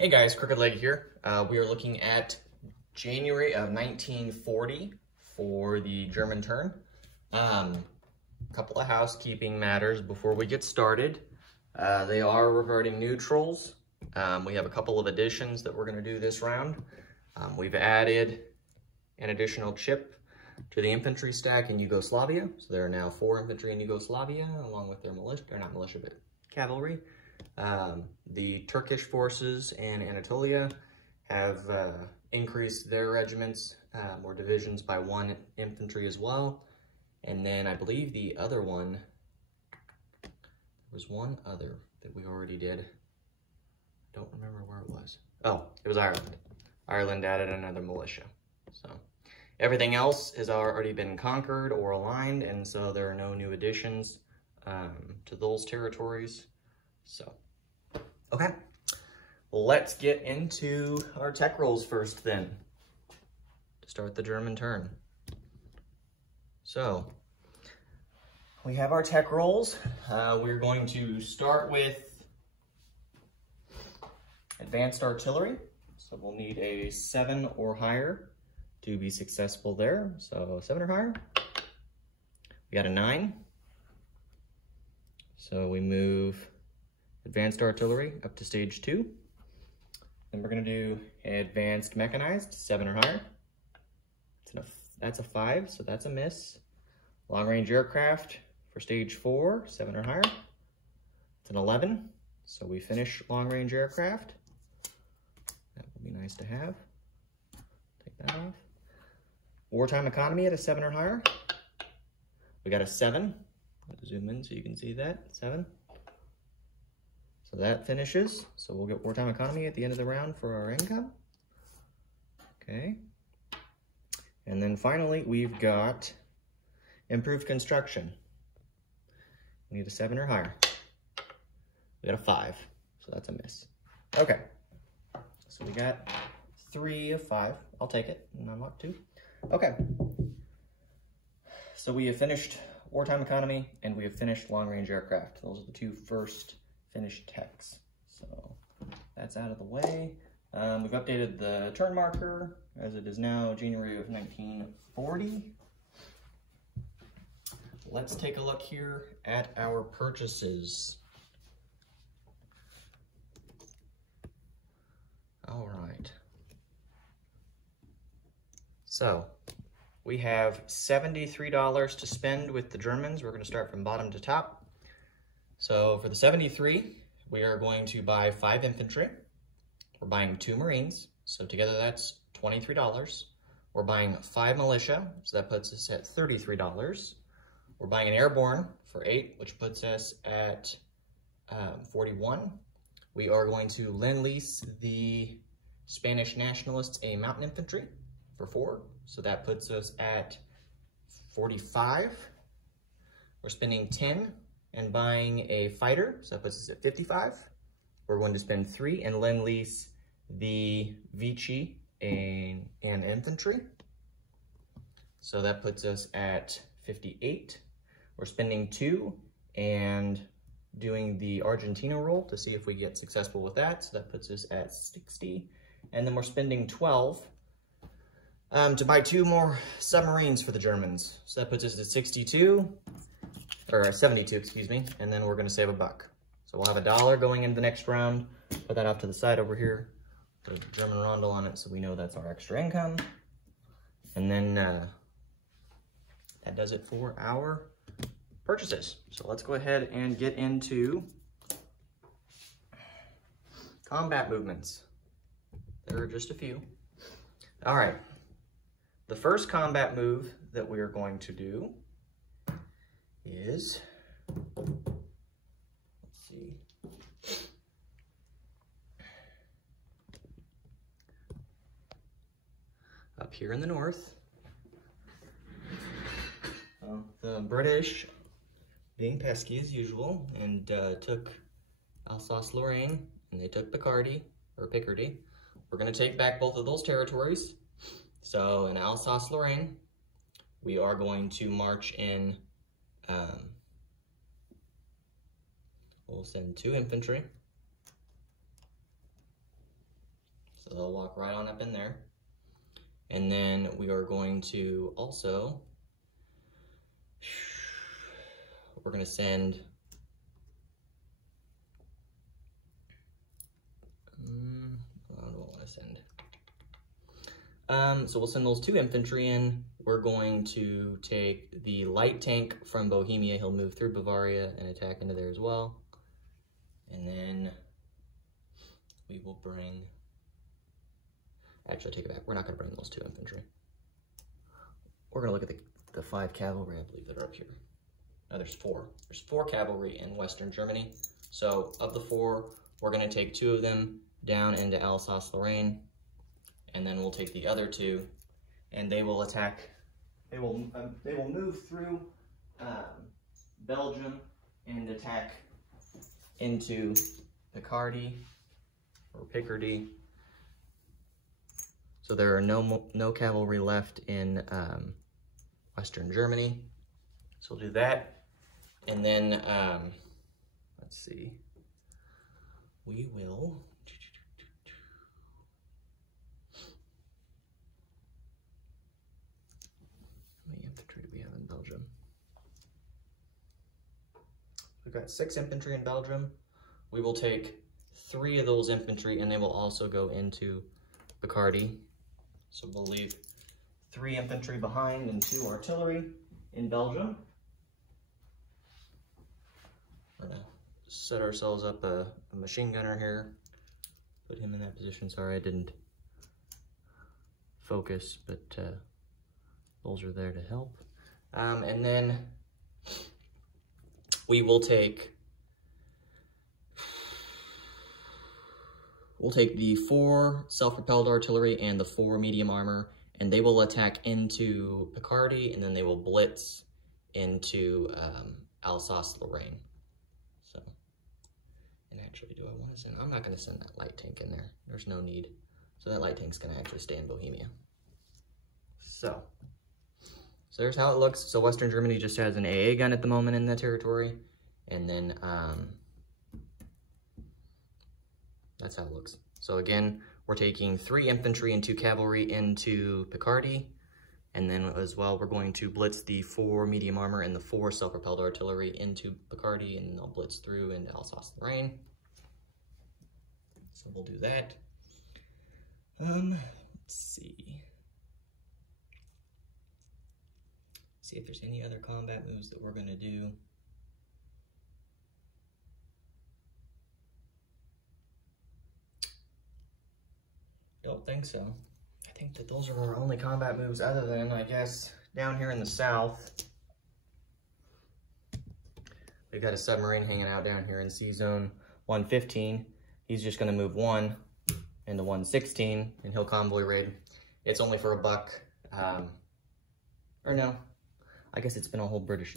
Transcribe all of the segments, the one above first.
Hey guys, Crooked Leg here. We are looking at January of 1940 for the German turn. Couple of housekeeping matters before we get started. They are regarding neutrals. We have a couple of additions that we're going to do this round. We've added an additional chip to the infantry stack in Yugoslavia. So there are now 4 infantry in Yugoslavia, along with their militia, or not militia, but cavalry. The Turkish forces in Anatolia have increased their regiments or divisions by 1 infantry as well. And then I believe the other one, there was one other that we already did. I don't remember where it was. Oh, it was Ireland. Ireland added another militia. So everything else has already been conquered or aligned, and so there are no new additions to those territories. So, okay, let's get into our tech rolls first then, to start the German turn. So, we have our tech rolls. We're going to start with advanced artillery. So we'll need a 7 or higher to be successful there. So 7 or higher. We got a 9. So we move advanced artillery up to stage 2. Then we're going to do advanced mechanized, 7 or higher. That's a 5, so that's a miss. Long range aircraft for stage 4, 7 or higher. It's an 11, so we finish long range aircraft. That will be nice to have. Take that off. Wartime economy at a 7 or higher. We got a 7. I'll zoom in so you can see that, 7. So that finishes. So we'll get wartime economy at the end of the round for our income. Okay. And then finally, we've got improved construction. We need a 7 or higher. We got a 5, so that's a miss. Okay. So we got 3 of 5. I'll take it and unlock 2. Okay. So we have finished wartime economy and we have finished long range aircraft. Those are the 2 first finished techs. So that's out of the way. We've updated the turn marker as it is now January of 1940. Let's take a look here at our purchases. All right. So we have $73 to spend with the Germans. We're going to start from bottom to top. So for the 73, we are going to buy 5 infantry. We're buying 2 Marines, so together that's $23. We're buying 5 militia, so that puts us at $33. We're buying an airborne for 8, which puts us at 41. We are going to lend-lease the Spanish nationalists a mountain infantry for 4, so that puts us at 45. We're spending 10 and buying a fighter, so that puts us at 55. We're going to spend 3 and lend-lease the Vichy and infantry, so that puts us at 58. We're spending 2 and doing the Argentina roll to see if we get successful with that, so that puts us at 60. And then we're spending 12 to buy 2 more submarines for the Germans, so that puts us at 62. Or 72, excuse me, and then we're going to save $1. So we'll have $1 going into the next round. Put that off to the side over here. Put a German rondel on it so we know that's our extra income. And then that does it for our purchases. So let's go ahead and get into combat movements. There are just a few. All right. The first combat move that we are going to do is, let's see, up here in the north. The British, being pesky as usual, and took Alsace Lorraine, and they took Picardy. We're going to take back both of those territories. So in Alsace Lorraine, we are going to march in. We'll send 2 infantry. So they'll walk right on up in there. And then we are going to also, we're going to send, I don't want to send. So we'll send those 2 infantry in. We're going to take the light tank from Bohemia. He'll move through Bavaria and attack into there as well. And then we will bring, actually take it back. We're not going to bring those 2 infantry. We're going to look at the 5 cavalry, I believe, that are up here. No, there's 4. There's 4 cavalry in Western Germany. So of the 4, we're going to take 2 of them down into Alsace Lorraine. And then we'll take the other 2, and they will attack. They will move through Belgium and attack into Picardy or Picardy. So there are no cavalry left in Western Germany. So we'll do that, and then let's see. We will. Belgium. We've got 6 infantry in Belgium. We will take 3 of those infantry and they will also go into Picardy. So we'll leave 3 infantry behind and 2 artillery in Belgium. We're gonna set ourselves up a machine gunner here. Put him in that position. Sorry, I didn't focus, but those are there to help. And then we will take, the 4 self-propelled artillery and the 4 medium armor, and they will attack into Picardy, and then they will blitz into Alsace-Lorraine. So, and actually, do I want to send, I'm not going to send that light tank in there. There's no need. So that light tank's going to actually stay in Bohemia. So there's how it looks. So Western Germany just has an AA gun at the moment in the territory. And then that's how it looks. So again, we're taking 3 infantry and 2 cavalry into Picardy. And then as well, we're going to blitz the 4 medium armor and the 4 self-propelled artillery into Picardy, and they'll blitz through into Alsace-Lorraine. So we'll do that. Let's see. See if there's any other combat moves that we're going to do. Don't think so. I think that those are our only combat moves other than, I guess, down here in the south. We've got a submarine hanging out down here in C-Zone 115. He's just going to move 1 into 116 and he'll convoy raid. It's only for $1. Or no. I guess it's been a whole British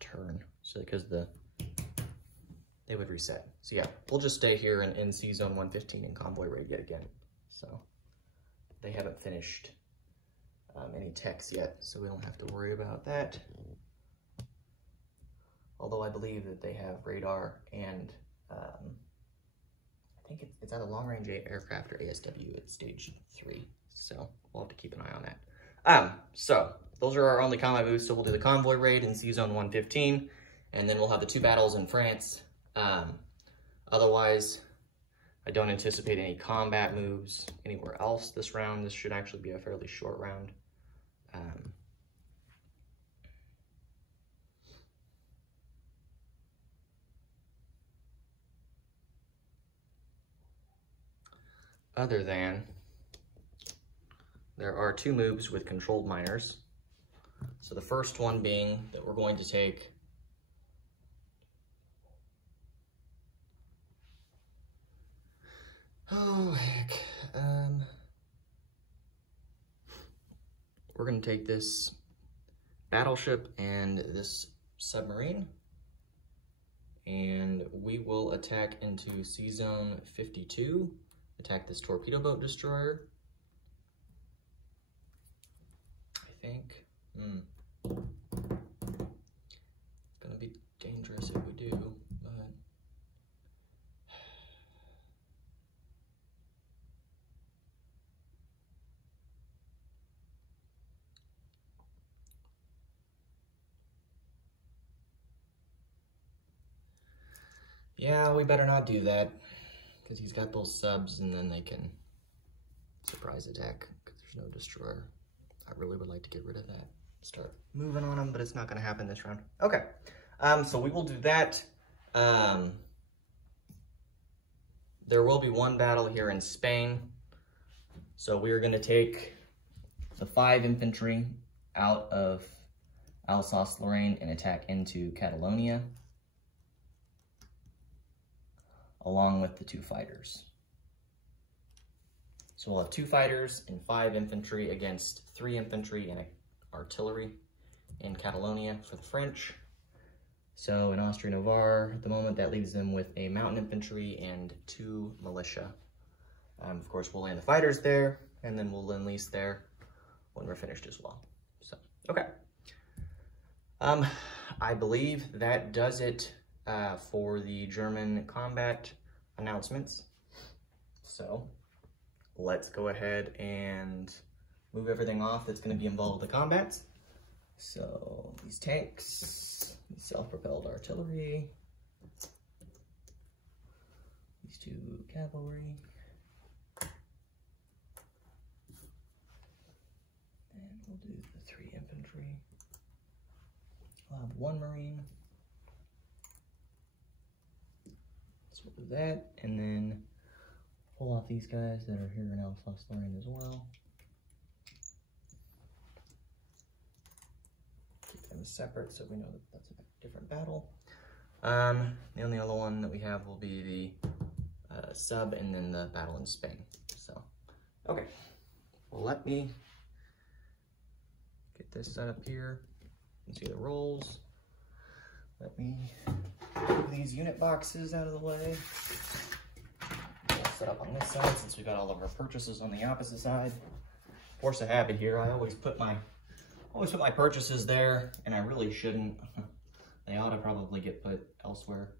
turn, so because they would reset. So yeah, we'll just stay here in C-Zone 115 and convoy raid yet again. So they haven't finished any techs yet, so we don't have to worry about that. Although I believe that they have radar and I think it's either long-range aircraft or ASW at stage 3. So we'll have to keep an eye on that. So those are our only combat moves. So we'll do the convoy raid in C-Zone 115, and then we'll have the 2 battles in France. Otherwise, I don't anticipate any combat moves anywhere else this round. This should actually be a fairly short round. Other than, there are 2 moves with controlled miners. So the first one being that we're going to take we're going to take this battleship and this submarine, and we will attack into C-Zone 52, attack this torpedo boat destroyer. I think. It's gonna be dangerous if we do, but Yeah, we better not do that, because he's got those subs, and then they can surprise attack, because there's no destroyer. I really would like to get rid of that. Start moving on him, but it's not going to happen this round. Okay, so we will do that. There will be one battle here in Spain. So we are going to take the 5 infantry out of Alsace Lorraine and attack into Catalonia, along with the 2 fighters. So we'll have 2 fighters and 5 infantry against 3 infantry and artillery in Catalonia for the French. So in Austria-Navarre, at the moment, that leaves them with a mountain infantry and 2 militia. Of course, we'll land the fighters there, and then we'll enlist there when we're finished as well. So, okay. I believe that does it for the German combat announcements. So, let's go ahead and move everything off that's going to be involved with the combats. So, these tanks, self-propelled artillery, these 2 cavalry, and we'll do the 3 infantry. I'll have 1 marine. So we'll do that, and then pull off these guys that are here in Alsace Lorraine as well. Keep them separate so we know that that's a different battle. The only other one that we have will be the sub and then the battle in Spain. So, okay. Well, let me get this set up here. You can see the rolls. Let me move these unit boxes out of the way. We'll set up on this side since we got all of our purchases on the opposite side. Force of habit here. I always put my purchases there, and I really shouldn't. They ought to probably get put elsewhere,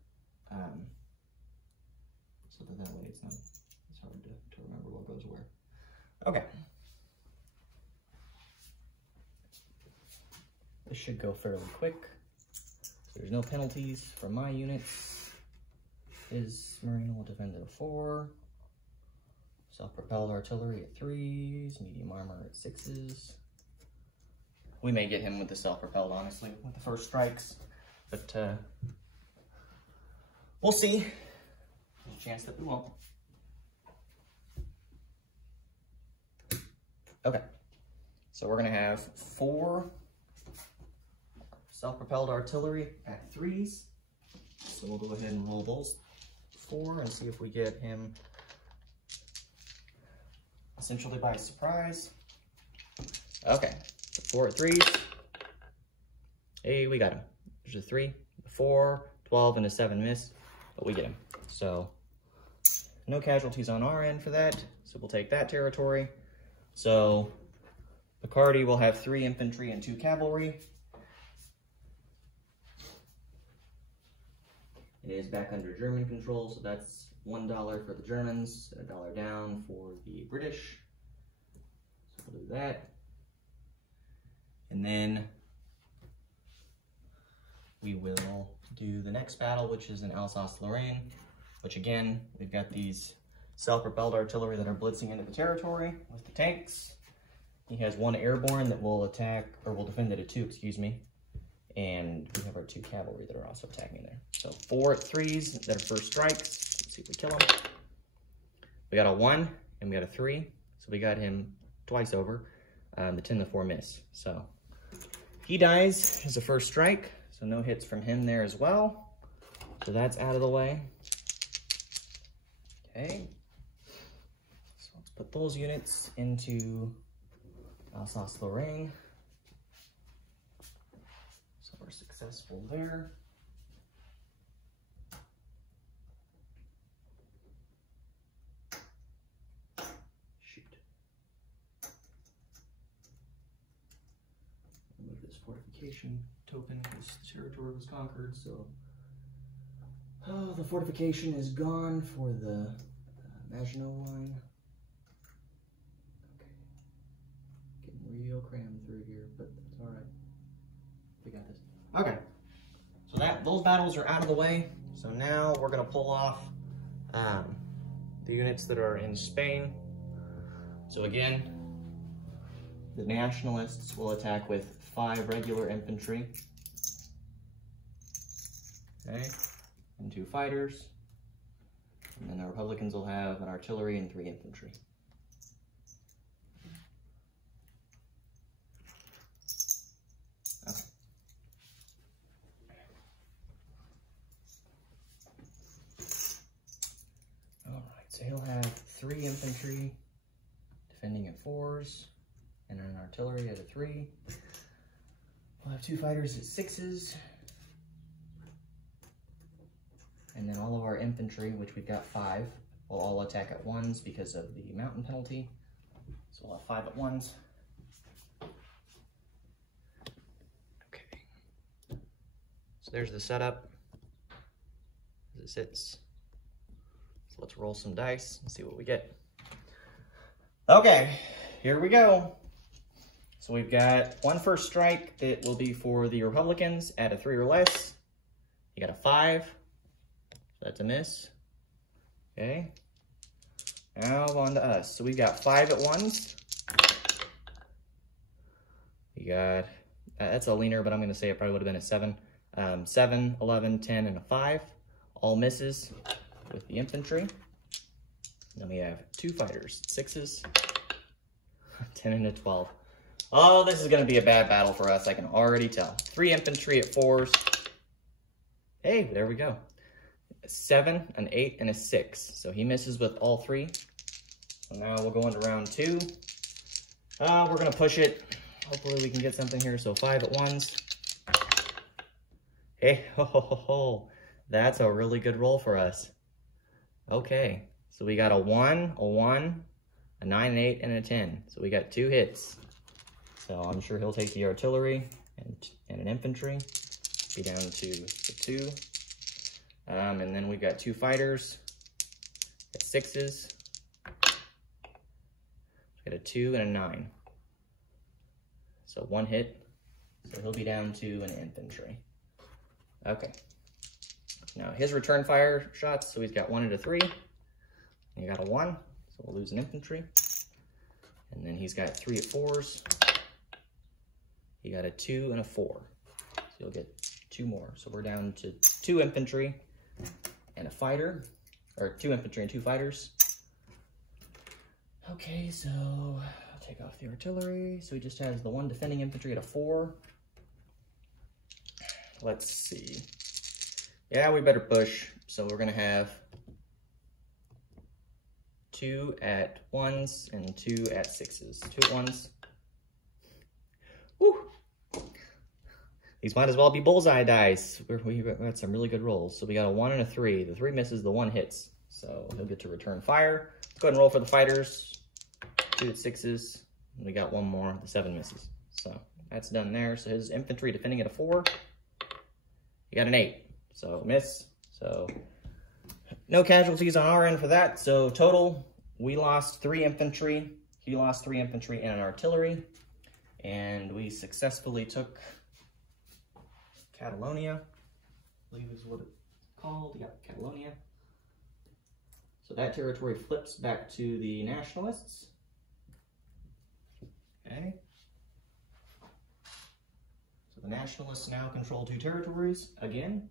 so that way it's hard to remember what goes where. Okay. This should go fairly quick. So there's no penalties for my units. His marine will defend at a 4. Self-propelled artillery at 3s. Medium armor at 6s. We may get him with the self-propelled, honestly, with the first strikes. But we'll see. There's a chance that we won't. Okay. So we're going to have 4 self-propelled artillery at 3s. So we'll go ahead and roll those 4 and see if we get him essentially by surprise. Okay, so 4 at 3s. Hey, we got him. There's a 3, a 4, 12, and a 7 miss, but we get him. So no casualties on our end for that. So we'll take that territory. So Picardy will have 3 infantry and 2 cavalry. It is back under German control, so that's $1 for the Germans, $1 down for the British. So we'll do that. And then we will do the next battle, which is in Alsace-Lorraine, which again, we've got these self-propelled artillery that are blitzing into the territory with the tanks. He has 1 airborne that will attack, or will defend at a 2, excuse me. And we have our 2 cavalry that are also attacking there. So 4 at 3s that are first strikes. Let's see if we kill him. We got a 1 and we got a 3. So we got him twice over. The 10 to 4 miss. So he dies as a first strike. So no hits from him there as well. So that's out of the way. Okay. So let's put those units into Alsace-Lorraine. So we're successful there. Shoot. Remove this fortification token because the territory was conquered, so the fortification is gone for the Maginot Line. Okay. Getting real crammed through here, but that's alright. We got this. Okay. So those battles are out of the way. So now we're gonna pull off the units that are in Spain. So again, the Nationalists will attack with 5 regular infantry, okay, and 2 fighters. And then the Republicans will have an artillery and 3 infantry. Okay. All right, so he'll have 3 infantry defending at 4s, and an artillery at a 3. We'll have 2 fighters at 6s. And then all of our infantry, which we've got 5, will all attack at 1s because of the mountain penalty. So we'll have 5 at 1s. Okay. So there's the setup as it sits. So let's roll some dice and see what we get. Okay, here we go. So we've got 1 first strike that will be for the Republicans at a 3 or less. You got a 5. That's a miss. Okay. Now on to us. So we got 5 at 1s. We got, that's a leaner, but I'm going to say it probably would have been a 7. 7, 11, 10, and a 5. All misses with the infantry. Then we have 2 fighters, 6s, 10 and a 12. Oh, this is going to be a bad battle for us, I can already tell. 3 infantry at 4s. Hey, there we go. 7, an 8, and a 6. So he misses with all 3. So now we'll go into round 2. We're going to push it. Hopefully we can get something here. So 5 at 1s. Hey, ho, ho, ho, ho. That's a really good roll for us. Okay, so we got a 1, a 9, an 8, and a 10. So we got 2 hits. So I'm sure he'll take the artillery and an infantry. Be down to the 2. And then we've got 2 fighters at 6s. We got a 2 and a 9. So 1 hit. So he'll be down to an infantry. Okay. Now his return fire shots, so he's got 1 and a 3. And he got a 1, so we'll lose an infantry. And then he's got 3 at 4s. He got a 2 and a 4. So you'll get 2 more. So we're down to 2 infantry and a fighter, or 2 infantry and 2 fighters. Okay, so I'll take off the artillery. So he just has the 1 defending infantry at a 4. Let's see. Yeah, we better push. So we're gonna have 2 at 1s and 2 at 6s. 2 at 1s. Woo! These might as well be bullseye dice. We got some really good rolls. So we got a 1 and a 3. The 3 misses, the 1 hits. So he'll get to return fire. Let's go ahead and roll for the fighters. 2 at 6s. And we got 1 more. The 7 misses. So that's done there. So his infantry defending at a 4. He got an 8. So miss. So no casualties on our end for that. So total, we lost 3 infantry. He lost 3 infantry and an artillery. And we successfully took Catalonia, I believe is what it's called. Yeah, Catalonia. So that territory flips back to the Nationalists. Okay. So the Nationalists now control 2 territories again.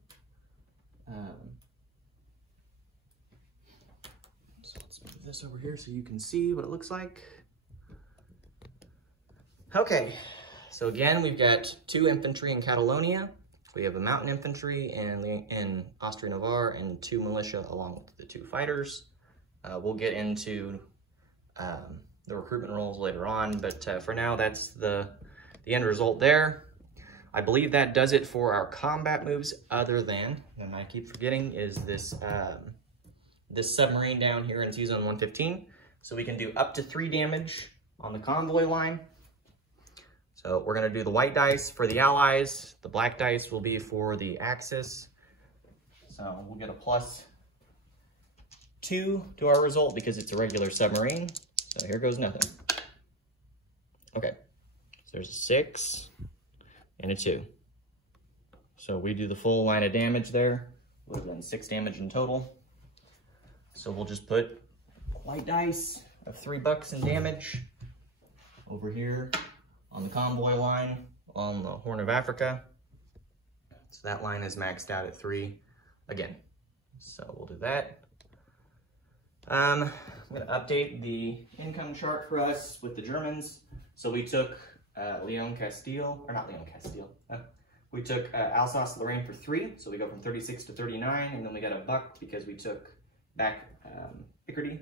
So let's move this over here so you can see what it looks like. Okay, so again, we've got 2 infantry in Catalonia. We have a mountain infantry in Austria-Navarre and 2 militia along with the 2 fighters. We'll get into the recruitment roles later on, but for now, that's the end result there. I believe that does it for our combat moves, other than, and I keep forgetting, is this, this submarine down here in T-Zone 115. So we can do up to 3 damage on the convoy line. So we're going to do the white dice for the Allies. The black dice will be for the Axis. So we'll get a +2 to our result because it's a regular submarine. So here goes nothing. Okay, so there's a 6 and a 2. So we do the full line of damage there would have been 6 damage in total. So we'll just put white dice of $3 in damage over here on the convoy line on the Horn of Africa. So that line is maxed out at 3 again. So we'll do that. I'm going to update the income chart for us with the Germans. So we took Leon Castile, or not Leon Castile. We took Alsace Lorraine for 3, so we go from 36 to 39, and then we got $1 because we took back Picardy.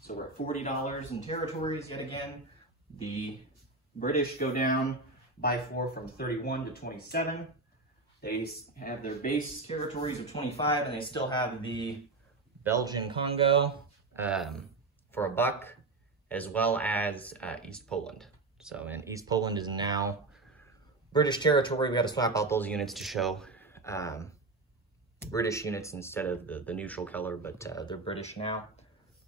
So we're at $40 in territories yet again. The British go down by 4 from 31 to 27. They have their base territories of 25, and they still have the Belgian Congo for $1, as well as East Poland. So, and East Poland is now British territory. We got to swap out those units to show British units instead of the neutral color, but they're British now.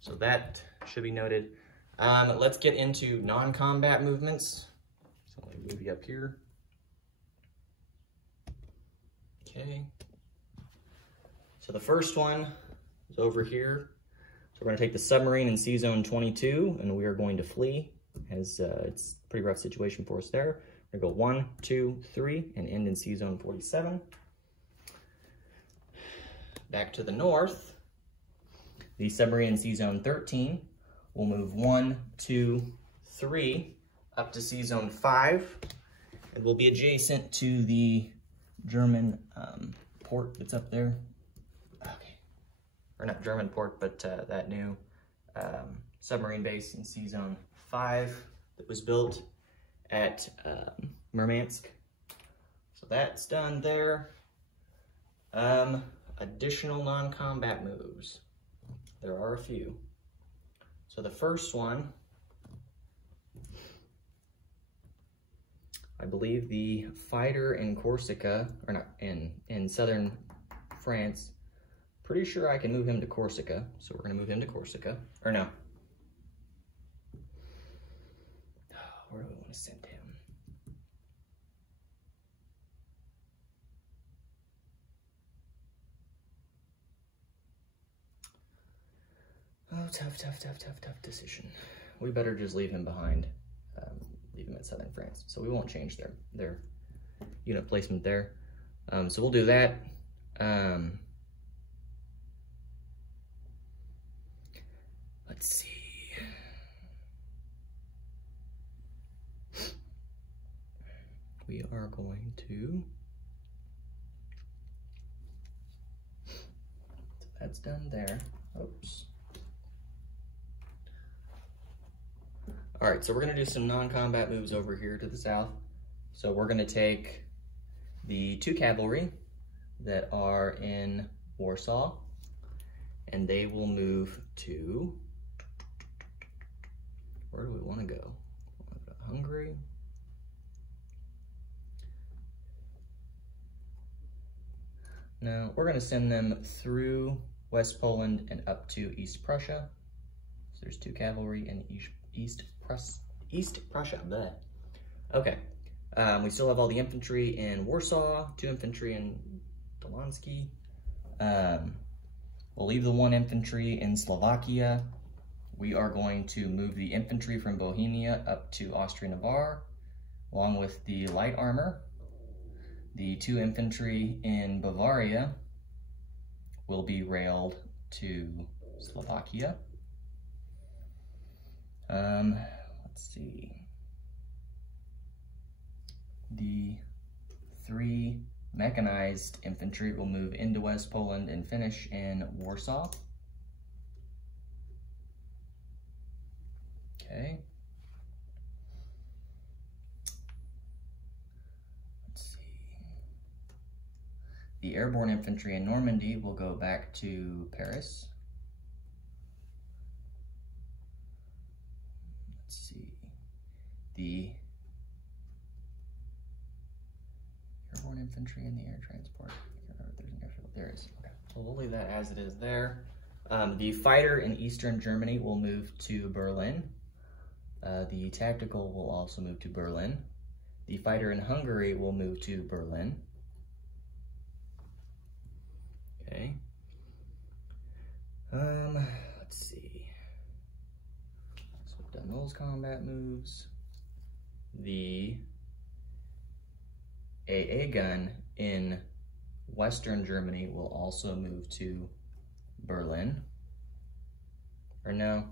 So that should be noted. Let's get into non-combat movements. So let me move you up here. Okay. So the first one is over here. So we're going to take the submarine in Sea Zone 22, and we are going to flee, as it's a pretty rough situation for us there. We're going to go 1, 2, 3, and end in Sea Zone 47. Back to the north, the submarine in Sea Zone 13 will move 1, 2, 3 up to Sea Zone 5. It will be adjacent to the German port that's up there. Okay, or not German port, but that new submarine base in Sea Zone 5 that was built at Murmansk. So that's done there. Additional non-combat moves. There are a few. So the first one, I believe the fighter in Corsica, or not, in southern France, pretty sure I can move him to Corsica. So we're gonna move him to Corsica, or no. Where do we want to send him? Oh, tough decision. We better just leave him behind. Leave him at southern France. So we won't change their unit placement there. So we'll do that. Let's see. We are going to, so that's done there. Oops. All right, so we're gonna do some non-combat moves over here to the south. So we're gonna take the 2 cavalry that are in Warsaw, and they will move to, where do we wanna go? Hungary? No, we're gonna send them through West Poland and up to East Prussia. So there's 2 cavalry in East Prussia. Bleh. Okay, we still have all the infantry in Warsaw, 2 infantry in Dolansky. We'll leave the 1 infantry in Slovakia. We are going to move the infantry from Bohemia up to Austria-Navarre, along with the light armor. The 2 infantry in Bavaria will be railed to Slovakia. Let's see. The 3 mechanized infantry will move into West Poland and finish in Warsaw. Okay. Let's see. The airborne infantry in Normandy will go back to Paris. Let's see. The airborne infantry in the air transport. I can't remember if there's an airfield. There is. Okay. So we'll leave that as it is there. The fighter in Eastern Germany will move to Berlin. The tactical will also move to Berlin. The fighter in Hungary will move to Berlin. Okay. Let's see. So we've done those combat moves. The AA gun in Western Germany will also move to Berlin. Or no,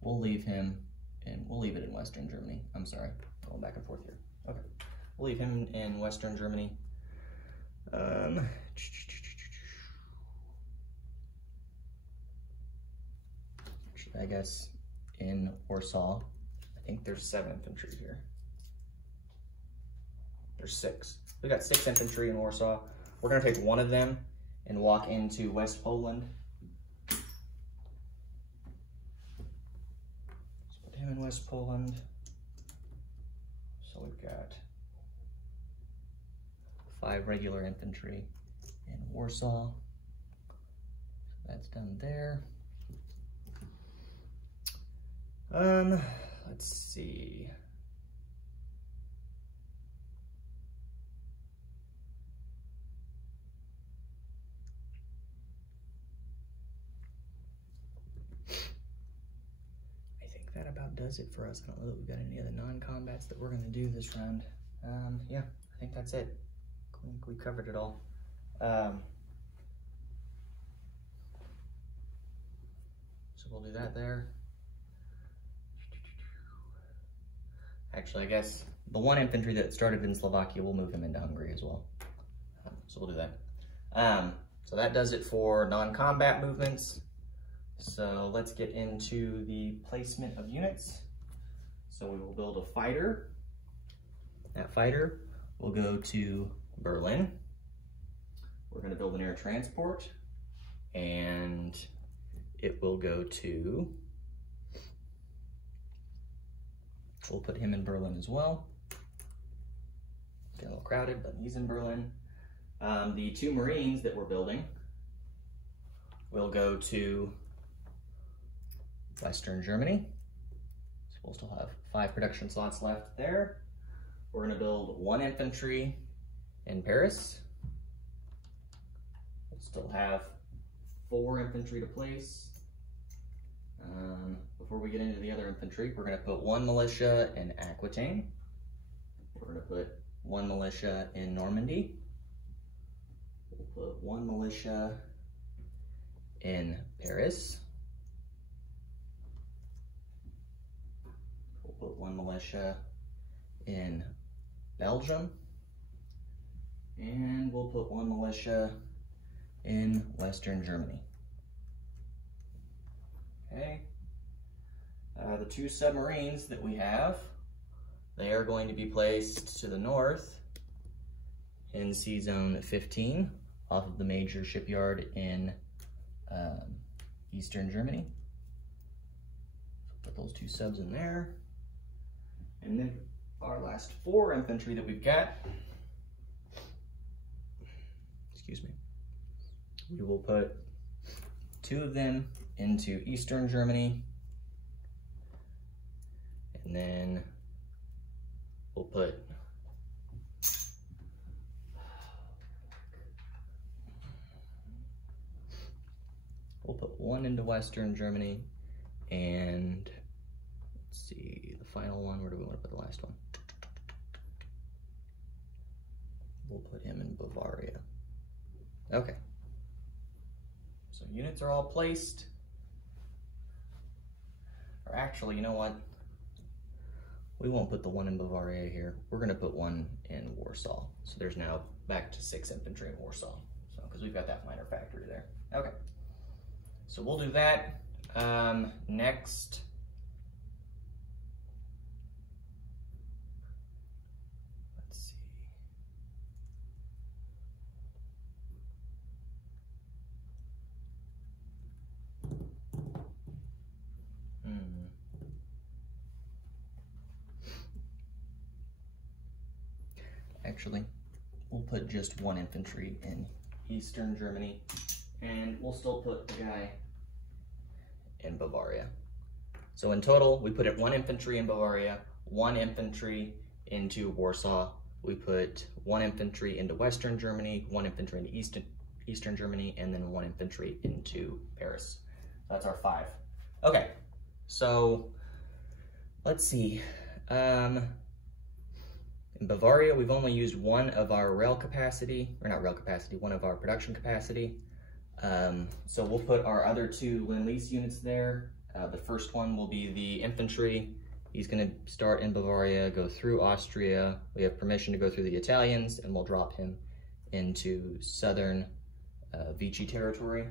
we'll leave him and we'll leave it in Western Germany. I'm sorry, going back and forth here. Okay, we'll leave him in Western Germany. I guess in Warsaw, I think there's 7 infantry here. There's 6. We got 6 infantry in Warsaw. We're gonna take one of them and walk into West Poland. Let's put him in West Poland. So we've got 5 regular infantry in Warsaw. That's done there. Let's see. I think that about does it for us. I don't know that we've got any other non-combats that we're gonna do this round. Yeah, I think that's it. I think we covered it all. So we'll do that there. Actually, I guess the 1 infantry that started in Slovakia, we'll move him into Hungary as well. So we'll do that. So that does it for non-combat movements. So let's get into the placement of units. So we will build a fighter. That fighter will go to Berlin. We're going to build an air transport, and it will go to, we'll put him in Berlin as well. Getting a little crowded, but he's in Berlin. The 2 Marines that we're building will go to Western Germany. So we'll still have 5 production slots left there. We're going to build 1 infantry in Paris. We'll still have 4 infantry to place. Before we get into the other infantry, we're going to put 1 militia in Aquitaine. We're going to put 1 militia in Normandy. We'll put 1 militia in Paris. We'll put 1 militia in Belgium. And we'll put 1 militia in Western Germany. Okay. The 2 submarines that we have, they are going to be placed to the north in Sea Zone 15 off of the major shipyard in Eastern Germany. So put those 2 subs in there. And then our last 4 infantry that we've got, excuse me, we will put 2 of them into Eastern Germany, and then we'll put one into Western Germany, and let's see, the final one, where do we want to put the last one? We'll put him in Bavaria. Okay. So units are all placed. Or actually, you know what? We won't put the 1 in Bavaria here. We're gonna put 1 in Warsaw. So there's now back to 6 infantry in Warsaw. So, because we've got that minor factory there. Okay. So we'll do that. Next. Let's see. Actually, we'll put just 1 infantry in Eastern Germany, and we'll still put the guy in Bavaria. So in total, we put 1 infantry in Bavaria, 1 infantry into Warsaw. We put 1 infantry into Western Germany, 1 infantry into Eastern Germany, and then 1 infantry into Paris. That's our 5. Okay, so let's see. In Bavaria, we've only used 1 of our rail capacity, or not rail capacity, 1 of our production capacity. So we'll put our other 2 Lend-Lease units there. The first one will be the infantry. He's gonna start in Bavaria, go through Austria. We have permission to go through the Italians, and we'll drop him into southern Vichy territory.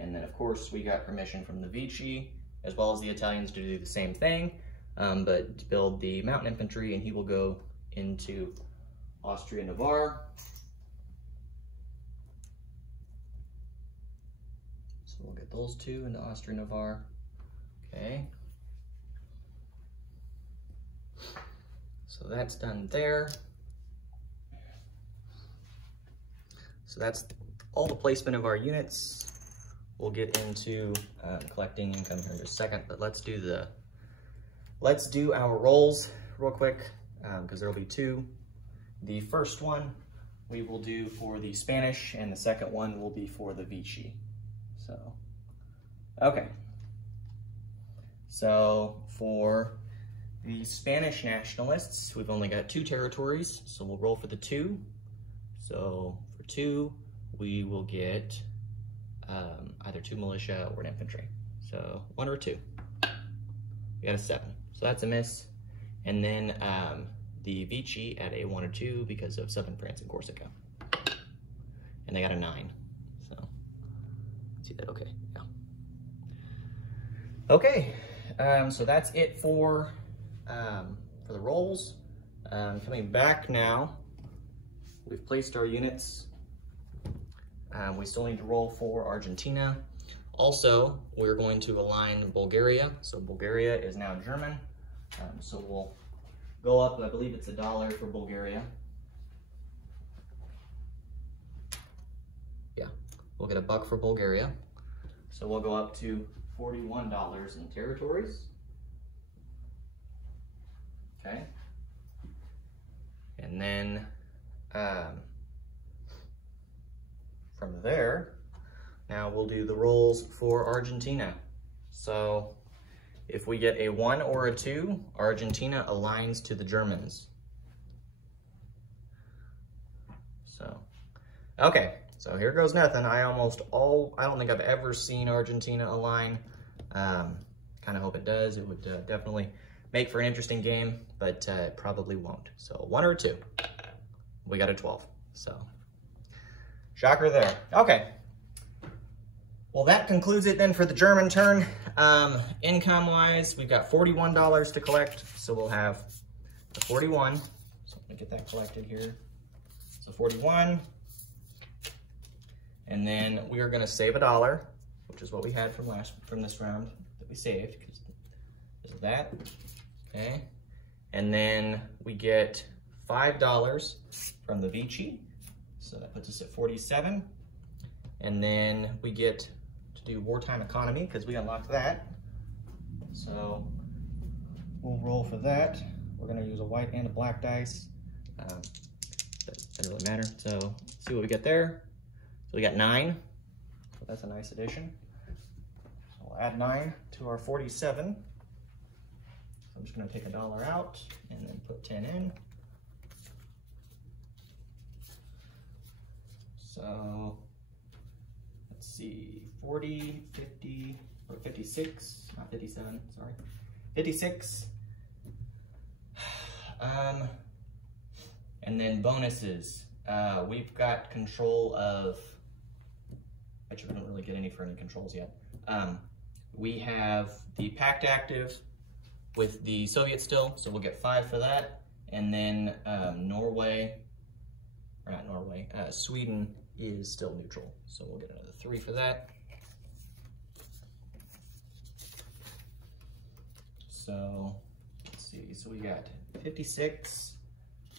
And then of course we got permission from the Vichy, as well as the Italians, to do the same thing, but to build the mountain infantry, and he will go into Austria-Navarre. So we'll get those 2 into Austria-Navarre. Okay. So that's done there. So that's all the placement of our units. We'll get into collecting income here in just a second, but let's do our rolls real quick, because there will be 2. The first one we will do for the Spanish, and the second one will be for the Vichy. So, okay. So for the Spanish nationalists, we've only got 2 territories, so we'll roll for the 2. So for 2, we will get either 2 militia or an infantry. So 1 or 2. We got a 7, so that's a miss. And then the Vichy at a 1 or 2 because of southern France and Corsica. And they got a 9, so let's see that, okay, yeah. Okay, so that's it for the rolls. Coming back now, we've placed our units. We still need to roll for Argentina. Also, we're going to align Bulgaria. So Bulgaria is now German. So we'll go up, I believe it's $1 for Bulgaria. Yeah, we'll get $1 for Bulgaria. So we'll go up to $41 in territories. Okay. And then from there, now we'll do the rolls for Argentina. So if we get a 1 or a 2, Argentina aligns to the Germans. So, okay, so here goes nothing. I don't think I've ever seen Argentina align. Kind of hope it does. It would definitely make for an interesting game, but it probably won't. So 1 or 2, we got a 12, so shocker there. Okay. Well, that concludes it then for the German turn. Income-wise, we've got $41 to collect, so we'll have the 41. So let me get that collected here. So 41, and then we are going to save $1, which is what we had from this round that we saved because of that. Okay, and then we get $5 from the Vichy, so that puts us at 47, and then we get do Wartime Economy because we unlocked that. So we'll roll for that. We're going to use a white and a black dice. That doesn't really matter. So see what we get there. So we got 9. So that's a nice addition. So we'll add 9 to our 47. So I'm just going to take $1 out and then put 10 in. So let's see, 40, 50, or 56, not 57, sorry. 56. And then bonuses. We've got control of, actually we don't really get any for any controls yet. We have the pact active with the Soviets still, so we'll get 5 for that. And then Sweden is still neutral, so we'll get another 3 for that. So let's see, so we got 56,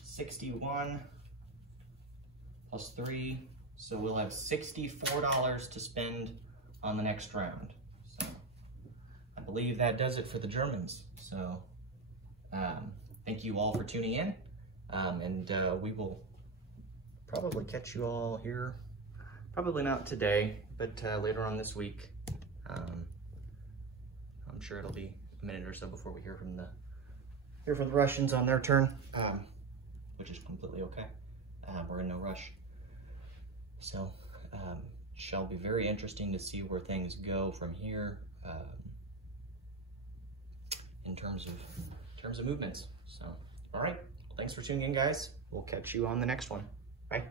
61 plus 3, so we'll have $64 to spend on the next round. So I believe that does it for the Germans. So thank you all for tuning in, and we will probably catch you all here Probably not today, but later on this week. I'm sure it'll be a minute or so before we hear from the Russians on their turn, which is completely okay. We're in no rush. So shall be very interesting to see where things go from here in terms of movements. So, all right. Well, thanks for tuning in, guys. We'll catch you on the next one. Bye.